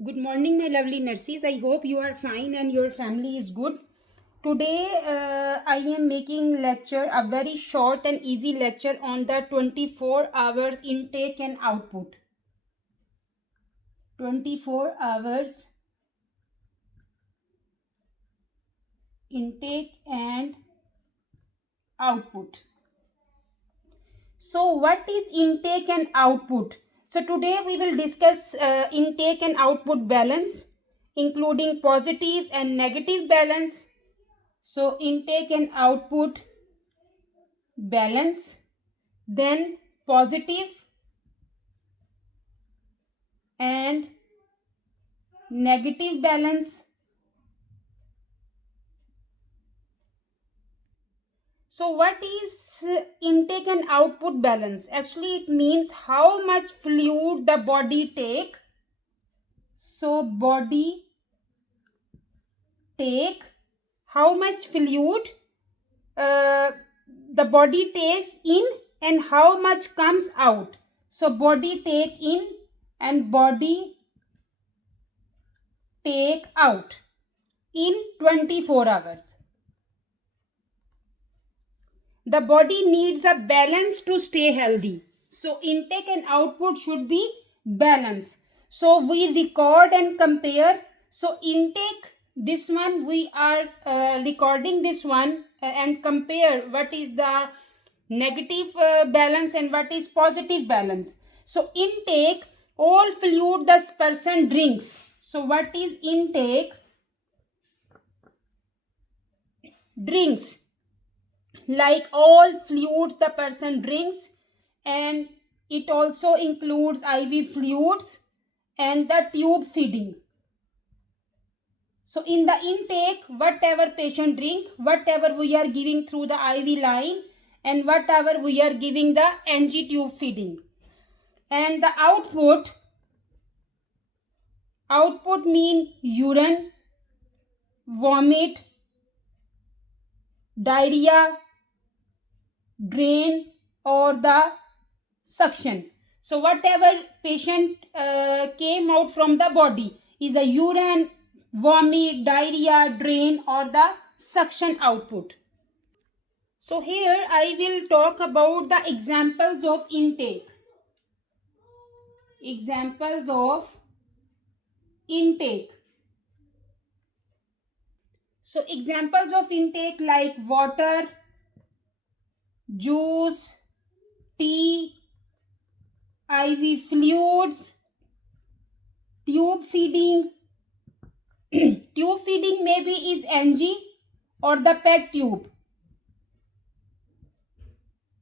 Good morning, my lovely nurses. I hope you are fine and your family is good. Today, I am making lecture, a very short and easy lecture on the 24 hours intake and output. 24 hours intake and output. So, what is intake and output? So, today we will discuss intake and output balance, including positive and negative balance. So, intake and output balance, then positive and negative balance. So what is intake and output balance? Actually it means how much fluid the body take. So body take how much fluid uh, the body takes in and how much comes out. So body take in and body take out in 24 hours. The body needs a balance to stay healthy. So intake and output should be balanced. So we record and compare. So intake, this one we are recording this one and compare what is the negative balance and what is positive balance. So intake, all fluid the person drinks. So what is intake? Drinks, like all fluids the person drinks, and it also includes IV fluids and the tube feeding. So in the intake, whatever patient drink, whatever we are giving through the IV line, and whatever we are giving the NG tube feeding. And the output mean urine, vomit, diarrhea, drain, or the suction. So whatever patient came out from the body is a urine, vomit, diarrhea, drain, or the suction output. So here I will talk about the examples of intake. Examples of intake. So examples of intake like water, juice, tea, IV fluids, tube feeding. Tube feeding maybe is NG or the PEG tube.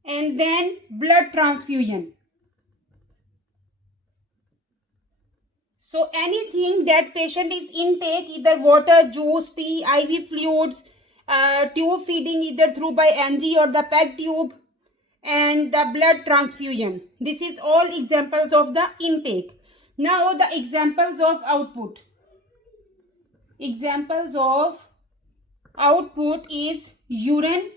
And then blood transfusion. So anything that patient is intake, either water, juice, tea, IV fluids, tube feeding either through by NG or the PEG tube, and the blood transfusion. This is all examples of the intake. Now the examples of output. Examples of output is urine,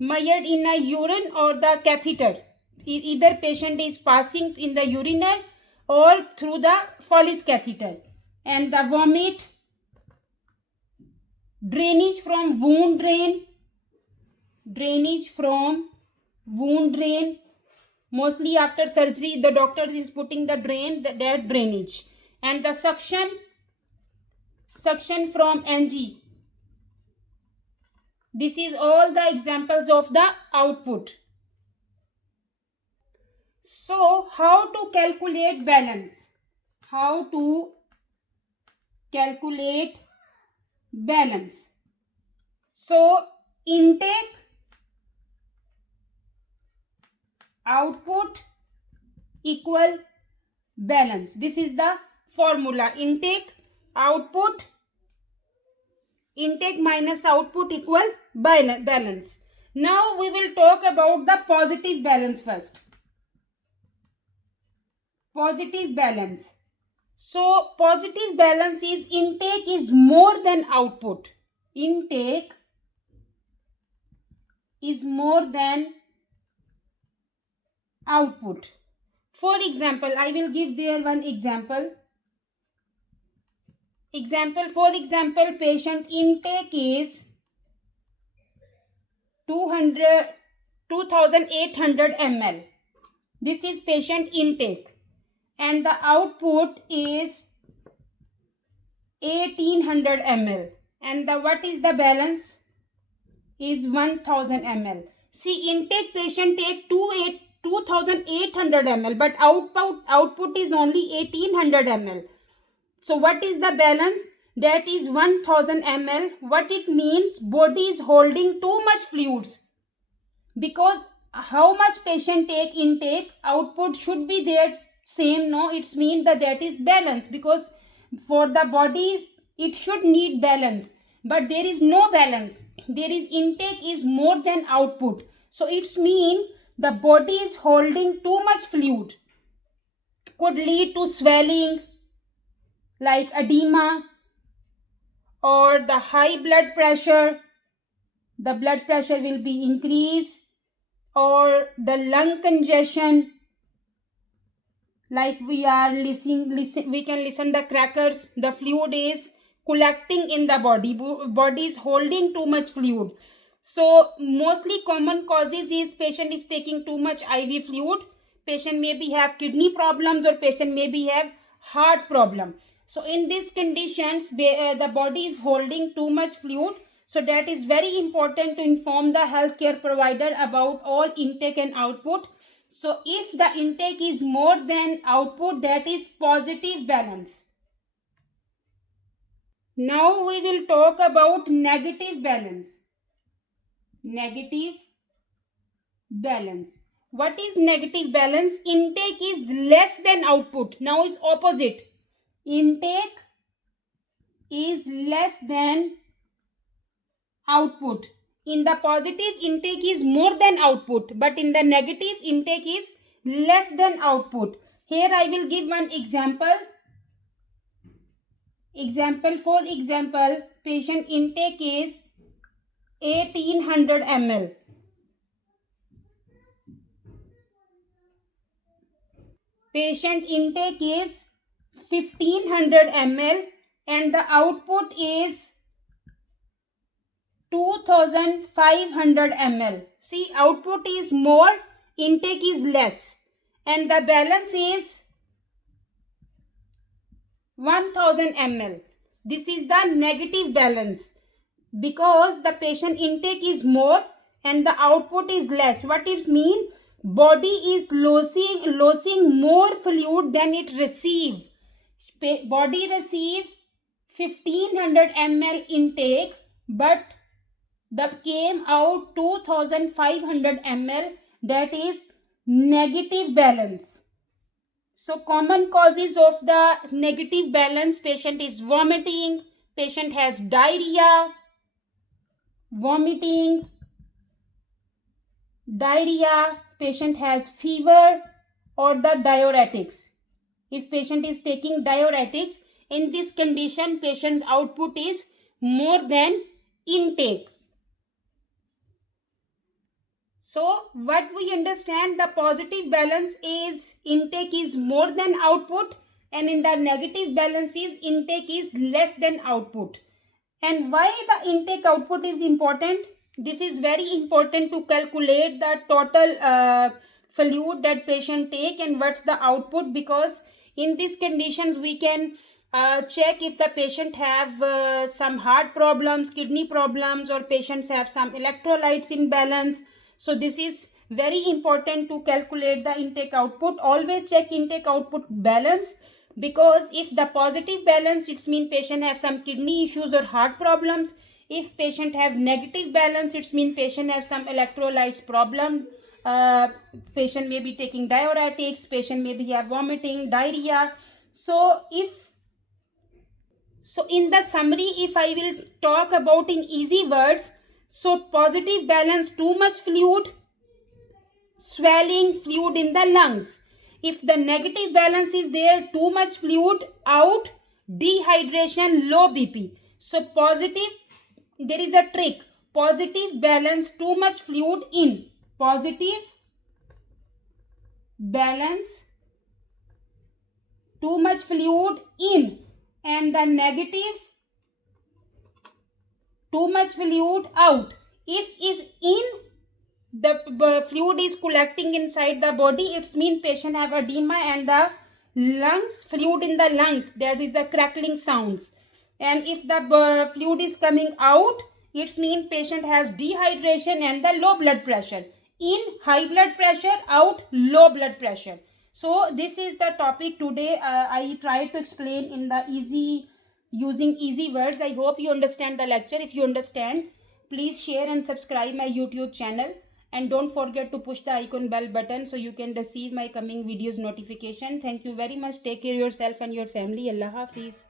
measured in a urine or the catheter. Either patient is passing in the urinary or through the Foley's catheter. And the vomit, drainage from wound drain, drainage from wound drain. Mostly after surgery, the doctor is putting the drain, that drainage. And the suction from NG. This is all the examples of the output. So, how to calculate balance? How to calculate balance? So, intake, output equal balance. This is the formula. Intake, output, intake minus output equal balance. Now, we will talk about the positive balance first. Positive balance. So positive balance is intake is more than output. Intake is more than output. For example, I will give there one example. For example, patient intake is 2800 ml. This is patient intake, and the output is 1800 ml, and what is the balance is 1000 ml. See, intake patient take 2800 ml, but output is only 1800 ml. So what is the balance? That is 1000 ml. What it means? Body is holding too much fluids, because how much patient take intake, output should be there same. No, it's mean that is balance, because for the body it should need balance, but there is no balance. There is intake is more than output, so it's mean the body is holding too much fluid, could lead to swelling like edema, or the high blood pressure, the blood pressure will be increased, or the lung congestion, like we are we can listen the crackers, the fluid is collecting in the body is holding too much fluid. So mostly common causes is patient is taking too much IV fluid, patient maybe have kidney problems, or patient maybe have heart problem. So in these conditions, the body is holding too much fluid. So that is very important to inform the healthcare provider about all intake and output. So if the intake is more than output, that is positive balance. Now we will talk about negative balance. Negative balance. What is negative balance? Intake is less than output. Now is opposite. Intake is less than output. In the positive, intake is more than output, but in the negative, intake is less than output. Here I will give one example. For example, patient intake is 1800 ml. Patient intake is 1500 ml, and the output is 2500 ml. See, output is more, intake is less, and the balance is 1000 ml. This is the negative balance, because the patient intake is more and the output is less. What it mean? Body is losing more fluid than it receive. Body receive 1500 ml intake, but that came out 2500 ml. That is negative balance. So common causes of the negative balance: patient is vomiting, patient has diarrhea, patient has fever, or the diuretics. If patient is taking diuretics, in this condition patient's output is more than intake. So what we understand, the positive balance is intake is more than output, and in the negative balance is intake is less than output. And why the intake output is important? This is very important to calculate the total fluid that patient take and what's the output, because in these conditions we can check if the patient have some heart problems, kidney problems, or patients have some electrolytes imbalance. So this is very important to calculate the intake output. Always check intake output balance, because if the positive balance, it means patient have some kidney issues or heart problems. If patient have negative balance, it means patient have some electrolytes problem. Patient may be taking diuretics, patient may be have vomiting, diarrhea. So in the summary, if I will talk about in easy words, so positive balance, too much fluid, swelling, fluid in the lungs. If the negative balance is there, too much fluid, out, dehydration, low BP. So positive, there is a trick. Positive balance, too much fluid in. Positive balance, too much fluid in. And and the negative, too much fluid, out. If is in the fluid is collecting inside the body, it's mean patient have edema and the lungs, fluid in the lungs, that is the crackling sounds. And if the fluid is coming out, it's mean patient has dehydration and the low blood pressure. In, high blood pressure, out, low blood pressure. So this is the topic today. I tried to explain in the easy, using easy words. I hope you understand the lecture. If you understand, please share and subscribe my YouTube channel, and don't forget to push the icon bell button so you can receive my coming videos notification. Thank you very much. Take care of yourself and your family. Allah Hafiz.